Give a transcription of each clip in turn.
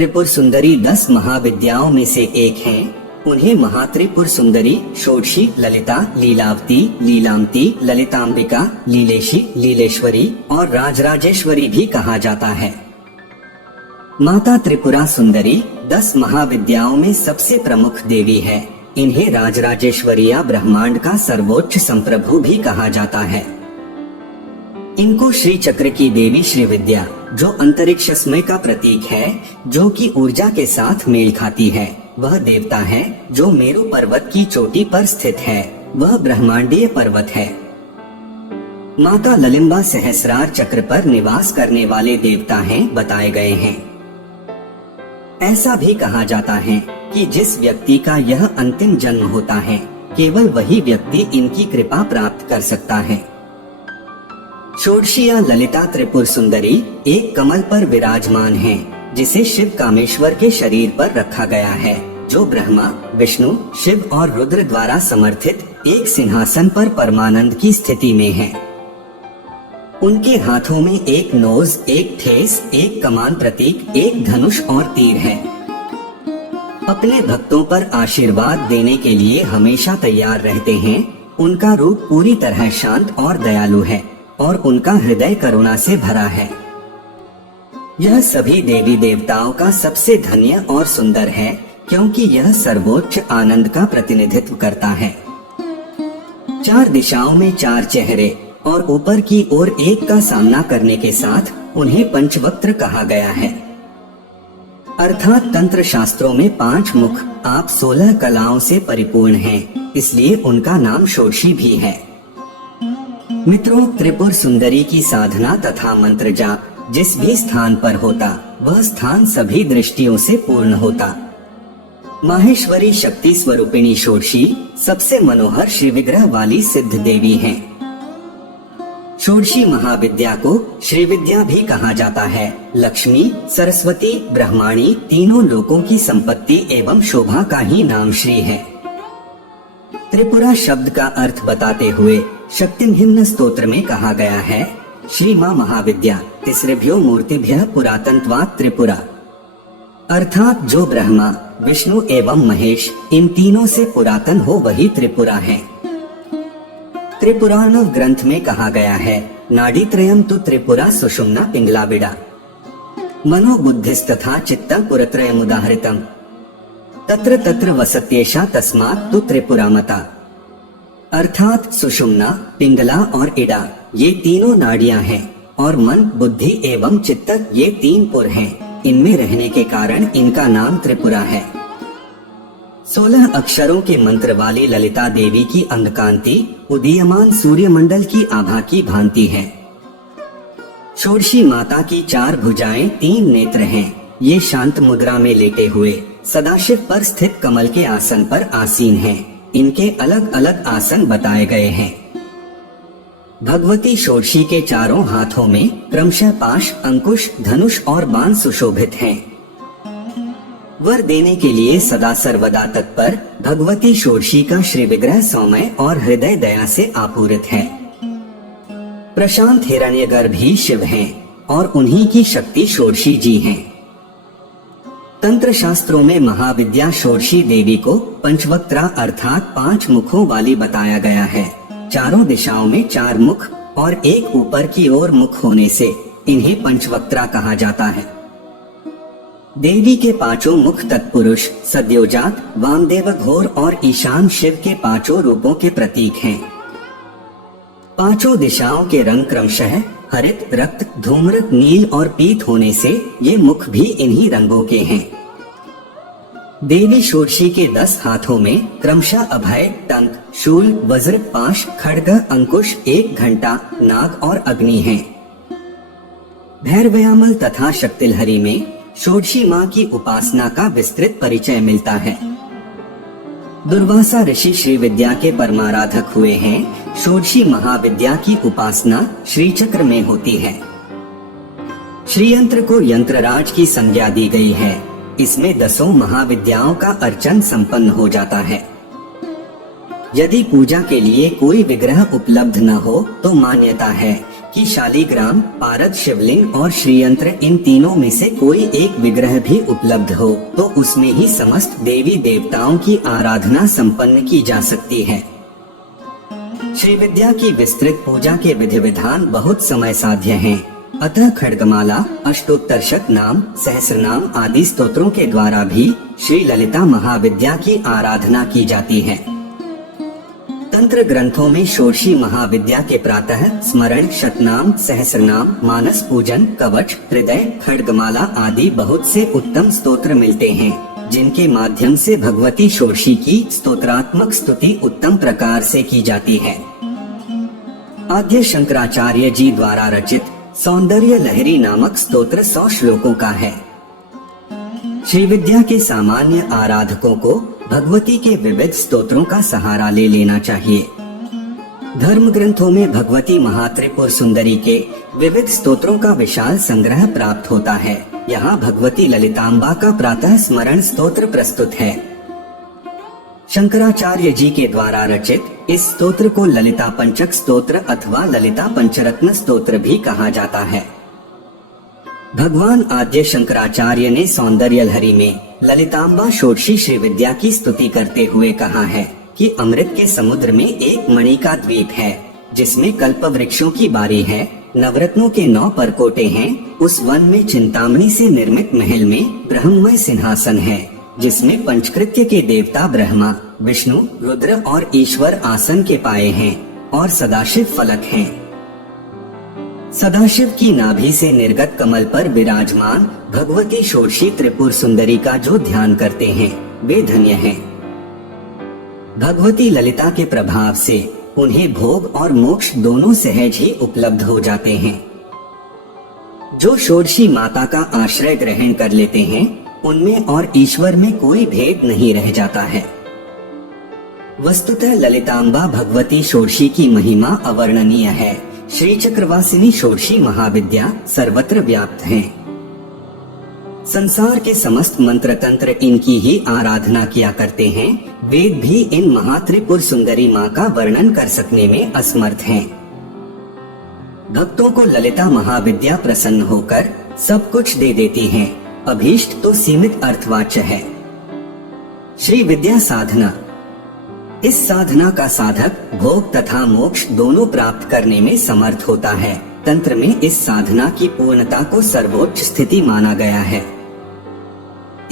त्रिपुर सुंदरी 10 महाविद्याओं में से एक हैं। उन्हें महात्रिपुर सुंदरी, षोडशी, ललिता, लीलावती, लीलामती, ललितांबिका, लीलेशी, लीलेश्वरी और राजराजेश्वरी भी कहा जाता है। माता त्रिपुरा सुंदरी 10 महाविद्याओं में सबसे प्रमुख देवी है। इन्हें राजराजेश्वरी या ब्रह्मांड का सर्वोच्च संप्रभु भी कहा जाता है। इनको श्री चक्र की देवी श्री विद्या, जो अंतरिक्षमय का प्रतीक है, जो कि ऊर्जा के साथ मेल खाती है, वह देवता है जो मेरु पर्वत की चोटी पर स्थित है। वह ब्रह्मांडीय पर्वत है। माता ललिम्बा सहस्रार चक्र पर निवास करने वाले देवता हैं बताए गए हैं। ऐसा भी कहा जाता है कि जिस व्यक्ति का यह अंतिम जन्म होता है, केवल वही व्यक्ति इनकी कृपा प्राप्त कर सकता है। षोडशी या ललिता त्रिपुर सुंदरी एक कमल पर विराजमान है, जिसे शिव कामेश्वर के शरीर पर रखा गया है, जो ब्रह्मा, विष्णु, शिव और रुद्र द्वारा समर्थित एक सिंहासन पर परमानंद की स्थिति में है। उनके हाथों में एक नोज, एक ठेस, एक कमान प्रतीक, एक धनुष और तीर है। अपने भक्तों पर आशीर्वाद देने के लिए हमेशा तैयार रहते हैं। उनका रूप पूरी तरह शांत और दयालु है और उनका हृदय करुणा से भरा है। यह सभी देवी देवताओं का सबसे धन्य और सुंदर है, क्योंकि यह सर्वोच्च आनंद का प्रतिनिधित्व करता है। 4 दिशाओं में 4 चेहरे और ऊपर की ओर एक का सामना करने के साथ उन्हें पंचवक्त्र कहा गया है। अर्थात तंत्र शास्त्रों में 5 मुख, आप 16 कलाओं से परिपूर्ण हैं, इसलिए उनका नाम षोडशी भी है। मित्रों, त्रिपुर सुंदरी की साधना तथा मंत्र जाप जिस भी स्थान पर होता, वह स्थान सभी दृष्टियों से पूर्ण होता। माहेश्वरी शक्ति स्वरूपिणी षोडशी सबसे मनोहर श्री विग्रह वाली सिद्ध देवी हैं। षोडशी महाविद्या को श्री विद्या भी कहा जाता है। लक्ष्मी, सरस्वती, ब्रह्माणी तीनों लोकों की संपत्ति एवं शोभा का ही नाम श्री है। त्रिपुरा शब्द का अर्थ बताते हुए शक्तिमहिम्न स्तोत्र में कहा गया है, श्री मां महाविद्या तिसृभ्यो मूर्तिभ्यः पुरातनत्वात् त्रिपुरा। अर्थात जो ब्रह्मा, विष्णु एवं महेश इन तीनों से पुरातन हो वही त्रिपुरा है। त्रिपुराण ग्रंथ में कहा गया है, नाड़ी त्रयम तु त्रिपुरा सुषुम्ना पिंगलाविडा मनो बुद्धिस्तथा चित्तं पुरत्रयमुदाहृतम् तत्र तत्र वसत्येषा तस्मात् तु त्रिपुरामता। अर्थात सुषुम्ना, पिंगला और इडा ये तीनों नाड़ियां हैं और मन, बुद्धि एवं चित्त ये 3 पुर हैं। इनमें रहने के कारण इनका नाम त्रिपुरा है। 16 अक्षरों के मंत्र वाली ललिता देवी की अंगकांति उदीयमान सूर्य मंडल की आभा की भांति है। षोडशी माता की 4 भुजाएं, 3 नेत्र हैं। ये शांत मुद्रा में लेटे हुए सदाशिव पर स्थित कमल के आसन पर आसीन हैं। इनके अलग अलग आसन बताए गए हैं। भगवती षोडशी के चारों हाथों में क्रमशः पाश, अंकुश, धनुष और बाण सुशोभित हैं। वर देने के लिए सदा सर्वदा तत्पर भगवती षोडशी का श्री विग्रह सौम्य और हृदय दया से आपूरित है। प्रशांत हिरण्यगर्भ भी शिव हैं और उन्हीं की शक्ति षोडशी जी हैं। तंत्र शास्त्रों में महाविद्या षोडशी देवी को पंचवक्त्रा अर्थात 5 मुखों वाली बताया गया है। चारों दिशाओं में 4 मुख और एक ऊपर की ओर मुख होने से इन्हें पंचवक्त्रा कहा जाता है। देवी के 5 मुख तत्पुरुष, सद्योजात, वामदेव, घोर और ईशान शिव के 5 रूपों के प्रतीक हैं। 5 दिशाओं के रंग क्रमशः हरित, रक्त, धूम्र, नील और पीत होने से ये मुख भी इन्हीं रंगों के हैं। देवी षोडशी के 10 हाथों में क्रमशः अभय, टंक, शूल, वज्र, पाश, खड्ग, अंकुश, एक घंटा, नाग और अग्नि हैं। भैरवयामल तथा शक्तिलहरी में षोडशी माँ की उपासना का विस्तृत परिचय मिलता है। दुर्वासा ऋषि श्री विद्या के परमाराधक हुए हैं। षोडशी महाविद्या की उपासना श्री चक्र में होती है। श्री यंत्र को यंत्रराज की संज्ञा दी गई है। इसमें 10 महाविद्याओं का अर्चन संपन्न हो जाता है। यदि पूजा के लिए कोई विग्रह उपलब्ध न हो तो मान्यता है कि शालिग्राम, पारद शिवलिंग और श्रीयंत्र इन तीनों में से कोई एक विग्रह भी उपलब्ध हो तो उसमें ही समस्त देवी देवताओं की आराधना संपन्न की जा सकती है। श्री विद्या की विस्तृत पूजा के विधि विधान बहुत समय साध्य हैं। अतः खड्गमाला, अष्टोत्तरशत नाम, सहस्रनाम आदि स्तोत्रों के द्वारा भी श्री ललिता महाविद्या की आराधना की जाती है। तंत्र ग्रंथों में षोडशी महाविद्या के प्रातः स्मरण, शतनाम, सहस्रनाम, मानस पूजन, कवच, हृदय, खड्गमाला आदि बहुत से उत्तम स्तोत्र मिलते हैं, जिनके माध्यम से भगवती षोडशी की स्तोत्रात्मक स्तुति उत्तम प्रकार से की जाती है। आद्य शंकराचार्य जी द्वारा रचित सौंदर्य लहरी नामक स्तोत्र 100 श्लोकों का है। श्री विद्या के सामान्य आराधकों को भगवती के विविध स्तोत्रों का सहारा ले लेना चाहिए। धर्म ग्रंथों में भगवती महात्रिपुर सुंदरी के विविध स्तोत्रों का विशाल संग्रह प्राप्त होता है। यहाँ भगवती ललितांबा का प्रातः स्मरण स्तोत्र प्रस्तुत है। शंकराचार्य जी के द्वारा रचित इस स्तोत्र को ललिता पंचक स्तोत्र अथवा ललिता पंचरत्न स्तोत्र भी कहा जाता है। भगवान आद्य शंकराचार्य ने सौंदर्य लहरी में ललितांबा षोडशी श्री विद्या की स्तुति करते हुए कहा है कि अमृत के समुद्र में एक मणि का द्वीप है, जिसमें कल्प वृक्षों की बारी है, नवरत्नों के 9 परकोटे हैं। उस वन में चिंतामणि से निर्मित महल में ब्रह्ममय सिंहासन है, जिसमें पंचकृत्य के देवता ब्रह्मा, विष्णु, रुद्र और ईश्वर आसन के पाए हैं और सदाशिव फलक हैं। सदाशिव की नाभि से निर्गत कमल पर विराजमान भगवती षोडशी त्रिपुर सुंदरी का जो ध्यान करते हैं वे धन्य हैं। भगवती ललिता के प्रभाव से उन्हें भोग और मोक्ष दोनों सहज ही उपलब्ध हो जाते हैं। जो षोडशी माता का आश्रय ग्रहण कर लेते हैं उनमें और ईश्वर में कोई भेद नहीं रह जाता है। वस्तुतः ललितांबा भगवती षोडशी की महिमा अवर्णनीय है। श्री चक्रवासिनी षोडशी महाविद्या सर्वत्र व्याप्त है। संसार के समस्त मंत्र तंत्र इनकी ही आराधना किया करते हैं। वेद भी इन महात्रिपुर सुंदरी माँ का वर्णन कर सकने में असमर्थ हैं। भक्तों को ललिता महाविद्या प्रसन्न होकर सब कुछ दे देती है। अभीष्ट तो सीमित अर्थवाच्य है। श्री विद्या साधना, इस साधना का साधक भोग तथा मोक्ष दोनों प्राप्त करने में समर्थ होता है। तंत्र में इस साधना की पूर्णता को सर्वोच्च स्थिति माना गया है।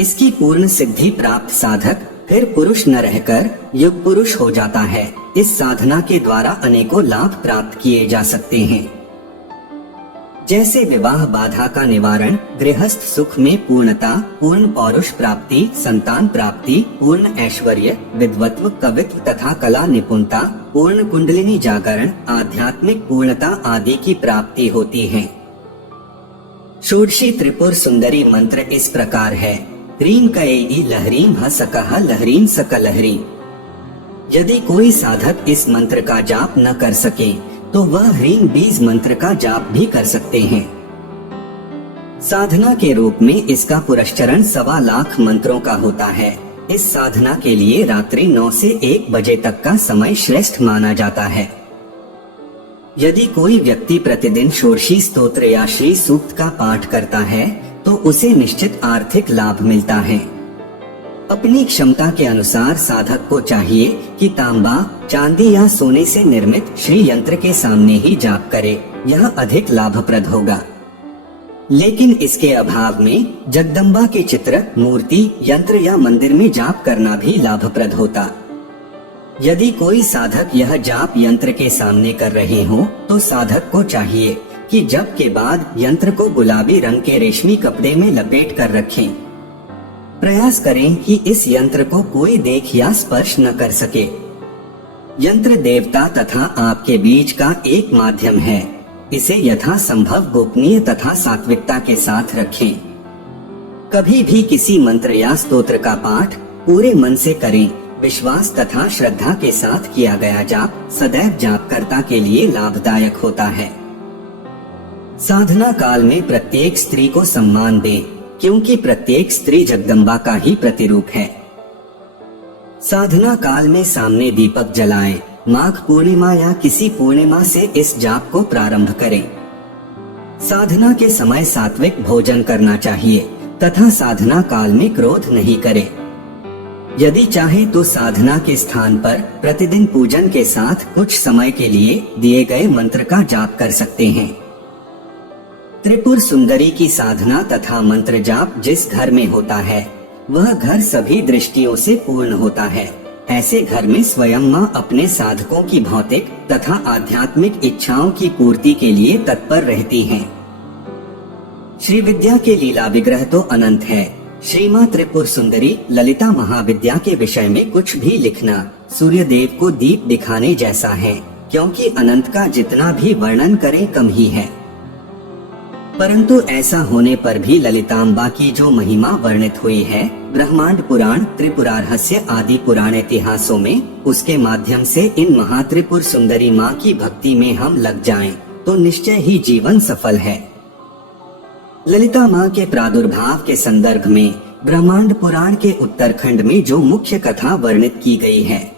इसकी पूर्ण सिद्धि प्राप्त साधक फिर पुरुष न रहकर युग पुरुष हो जाता है। इस साधना के द्वारा अनेकों लाभ प्राप्त किए जा सकते हैं, जैसे विवाह बाधा का निवारण, गृहस्थ सुख में पूर्णता, पूर्ण पौरुष प्राप्ति, संतान प्राप्ति, पूर्ण ऐश्वर्य, विद्वत्व, कवित्व तथा कला निपुणता, पूर्ण कुंडलिनी जागरण, आध्यात्मिक पूर्णता आदि की प्राप्ति होती है। षोडशी त्रिपुर सुंदरी मंत्र इस प्रकार है। ह्रीं कएगी लहरीं ह सकः लहरीं सकलहरी। यदि कोई साधक इस मंत्र का जाप न कर सके तो वह ह्रीं बीज मंत्र का जाप भी कर सकते हैं। साधना के रूप में इसका पुरस्चरण 1.25 लाख मंत्रों का होता है। इस साधना के लिए रात्रि 9 से 1 बजे तक का समय श्रेष्ठ माना जाता है। यदि कोई व्यक्ति प्रतिदिन षोडशी स्तोत्र या श्री सूक्त का पाठ करता है तो उसे निश्चित आर्थिक लाभ मिलता है। अपनी क्षमता के अनुसार साधक को चाहिए कि तांबा, चांदी या सोने से निर्मित श्री यंत्र के सामने ही जाप करे। यह अधिक लाभप्रद होगा। लेकिन इसके अभाव में जगदम्बा के चित्र, मूर्ति, यंत्र या मंदिर में जाप करना भी लाभप्रद होता। यदि कोई साधक यह जाप यंत्र के सामने कर रहे हो तो साधक को चाहिए कि जप के बाद यंत्र को गुलाबी रंग के रेशमी कपड़े में लपेट कर रखें। प्रयास करें कि इस यंत्र को कोई देख या स्पर्श न कर सके। यंत्र देवता तथा आपके बीच का एक माध्यम है। इसे यथासंभव गोपनीय तथा सात्विकता के साथ रखें। कभी भी किसी मंत्र या स्तोत्र का पाठ पूरे मन से करें। विश्वास तथा श्रद्धा के साथ किया गया जाप सदैव जापकर्ता के लिए लाभदायक होता है। साधना काल में प्रत्येक स्त्री को सम्मान दें, क्योंकि प्रत्येक स्त्री जगदम्बा का ही प्रतिरूप है। साधना काल में सामने दीपक जलाएं। माघ पूर्णिमा या किसी पूर्णिमा से इस जाप को प्रारंभ करें। साधना के समय सात्विक भोजन करना चाहिए तथा साधना काल में क्रोध नहीं करें। यदि चाहे तो साधना के स्थान पर प्रतिदिन पूजन के साथ कुछ समय के लिए दिए गए मंत्र का जाप कर सकते हैं। त्रिपुर सुंदरी की साधना तथा मंत्र जाप जिस घर में होता है वह घर सभी दृष्टियों से पूर्ण होता है। ऐसे घर में स्वयं मां अपने साधकों की भौतिक तथा आध्यात्मिक इच्छाओं की पूर्ति के लिए तत्पर रहती हैं। श्री विद्या के लीला विग्रह तो अनंत है। श्री मां त्रिपुर सुंदरी ललिता महाविद्या के विषय में कुछ भी लिखना सूर्य देव को दीप दिखाने जैसा है, क्योंकि अनंत का जितना भी वर्णन करें कम ही है। परंतु ऐसा होने पर भी ललितांबा की जो महिमा वर्णित हुई है ब्रह्मांड पुराण, त्रिपुरारहस्य आदि पुराण इतिहासों में, उसके माध्यम से इन महात्रिपुर सुंदरी माँ की भक्ति में हम लग जाएं, तो निश्चय ही जीवन सफल है। ललिता माँ के प्रादुर्भाव के संदर्भ में ब्रह्मांड पुराण के उत्तरखंड में जो मुख्य कथा वर्णित की गई है